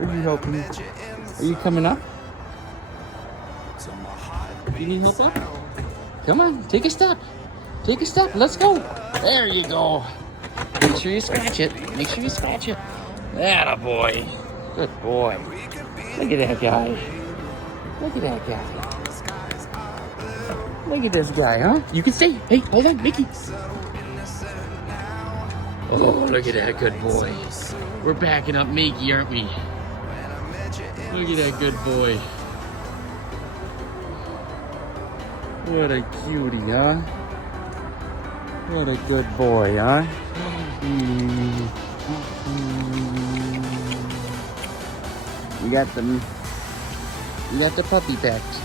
Are you helping me? Are you coming up? You need help up? Come on, take a step. Take a step. Let's go. There you go. Make sure you scratch it. Make sure you scratch it. Atta boy. Good boy. Look at that guy. Look at that guy. Look at this guy, huh? You can stay. Hey, hold on, Mickey. Oh, look at that good boy. We're backing up Mickey, aren't we? Look at that good boy. What a cutie, huh? What a good boy, huh? You got the puppy packed.